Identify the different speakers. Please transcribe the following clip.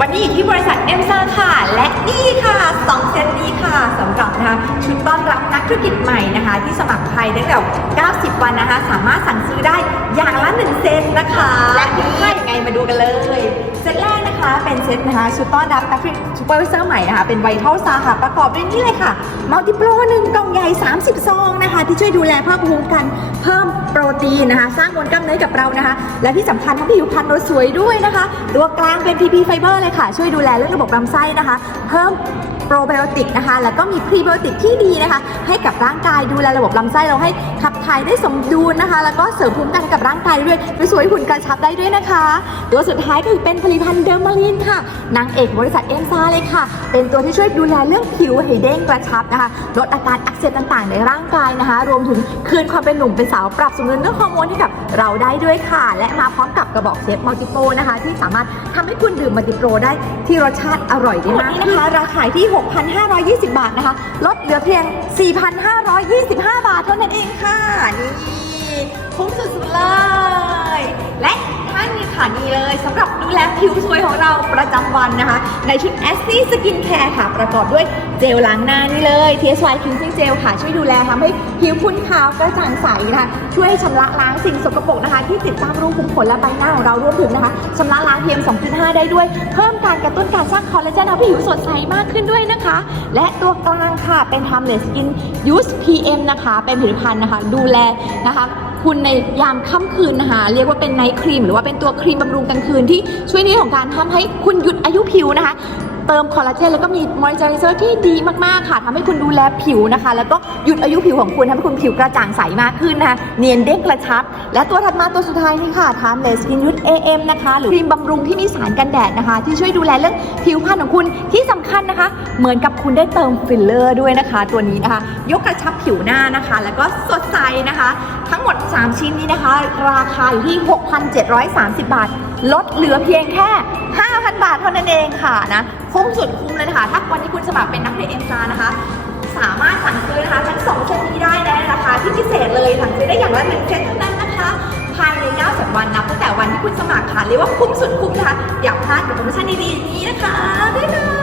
Speaker 1: วันนี้อยู่ที่บริษัทเอ็มซ่าค่ะ และนี่ค่ะสองเซตนี้ค่ะสำหรับนะคะชุดต้อนรับนักธุรกิจใหม่นะคะ ที่สมัครภายในแบบ90 วันนะคะ สามารถสั่งซื้อได้อย่างละ1เซตนะคะ และนี่ยังไงมาดูกันเลย เป็นเซตนะคะชุดต้อนรับนักธุรกิจซูเปอร์วิเซอร์ใหม่นะคะ เป็นไวท์เทลซาค่ะประกอบด้วยนี่เลยค่ะมัลติโปรหนึ่งกล่องใหญ่ 30 ซองนะคะ ที่ช่วยดูแลภาพภูมิกันเพิ่มโปรตีนนะคะ สร้างมวลกล้ามเนื้อกับเรานะคะ และที่สำคัญทั้งผิวพรรณเราสวยด้วยนะคะ ตัวกลางเป็น PP ไฟเบอร์เลยค่ะ ช่วยดูแลเรื่องระบบลำไส้นะคะ เพิ่ม โปรไบโอติกนะคะ แล้วก็มีพรีไบโอติกที่ดีนะคะ ให้กับร่างกายดูแลระบบลำไส้เราให้ขับถ่ายได้สมดุลนะคะ แล้วก็เสริมภูมิคุ้มกันกับร่างกายด้วยไปสวยหุ่นกระชับได้ด้วยนะคะ ตัวสุดท้ายก็คือเป็นผลิตภัณฑ์เดอร์มาลินค่ะ นางเอกบริษัทเอ็มซาเลยค่ะ เป็นตัวที่ช่วยดูแลเรื่องผิวให้เด้งกระชับนะคะลดอาการอักเสบต่างๆ ในร่างกายนะคะ รวมถึงคืนความเป็นหนุ่มเป็นสาวปรับสมดุลเรื่องฮอร์โมนให้กับเราได้ด้วยค่ะ และมาพร้อมกับกระบอกเชฟมัลติโปนะคะ ที่สามารถทำให้คุณดื่มมัลติโปรได้ที่รสชาติอร่อยได้มากนะคะ ราคาที่6,520 บาทนะคะ ลดเหลือเพียง 4,525 บาทเท่านั้นเองค่ะ นี่ คุ้มสุดๆเลย และท่านนี้ค่ะนี่ เลยสำหรับดูแลผิวสวยของเราประจำวันนะคะ ในชุด a s ซี่สกินแคร์ค่ะ ประกอบด้วยเจลล้างหน้านี่เลย TSY Cleansing Gel ค่ะ ช่วยดูแลทำให้ผิวคุณขาวกระจ่างใสนะคะช่วยชำระล้างสิ่งสกปรกนะคะ ที่ติดตามรูขุมขนและใบหน้าของเรารวมถึงนะคะชำระล้าง PM 2.5 ได้ด้วย เพิ่มการกระตุ้นการสร้างคอลลาเจนทำให้ผิวสดใสมากขึ้นด้วยนะคะ และตัวกลางค่ะเป็น Timeless Skin Use PM นะคะ เป็นผลิตภัณฑ์นะคะ ดูแลนะคะ คุณในยามค่ำคืนนะคะ เรียกว่าเป็นไนท์ครีม หรือว่าเป็นตัวครีมบำรุงกลางคืนที่ช่วยในเรื่องของการทำให้คุณหยุดอายุผิวนะคะ เติมคอลลาเจนแล้วก็มีมอยเจอร์เซอร์ที่ดีมากๆค่ะทำให้คุณดูแลผิวนะคะ แล้วก็หยุดอายุผิวของคุณทำให้คุณผิวกระจ่างใสมากขึ้นนะคะเนียนเด้งกระชับ และตัวถัดมาตัวสุดท้ายนี่ค่ะ Timeless Skin Youth AM นะคะ หรือครีมบำรุงที่มีสารกันแดดนะคะ ที่ช่วยดูแลเรื่องผิวพรรณของคุณที่สำคัญนะคะ เหมือนกับคุณได้เติมฟิลเลอร์ด้วยนะคะ ตัวนี้นะคะ ยกกระชับผิวหน้านะคะ แล้วก็สดใสนะคะ ทั้งหมด 3 ชิ้นนี้นะคะ ราคาอยู่ที่ 6,730 บาท ลดเหลือเพียงแค่ 5,000 บาทเท่านั้นเองค่ะนะ คุ้มสุดคุ้มเลยนะคะ ถ้าวันนี้คุณสมัครเป็นนักเรียนเอ็นซานะคะ สามารถสั่งซื้อนะคะทั้งสองเซตนี้ได้ในราคาที่พิเศษเลยสั่งซื้อได้อย่างละหนึ่งเซตเท่านั้นนะคะภายใน 90 วันนับตั้งแต่วันที่คุณสมัครค่ะเรียกว่าคุ้มสุดคุ้มนะคะอย่าพลาดกับโปรโมชั่นดีๆนี้นะคะบ๊ายบาย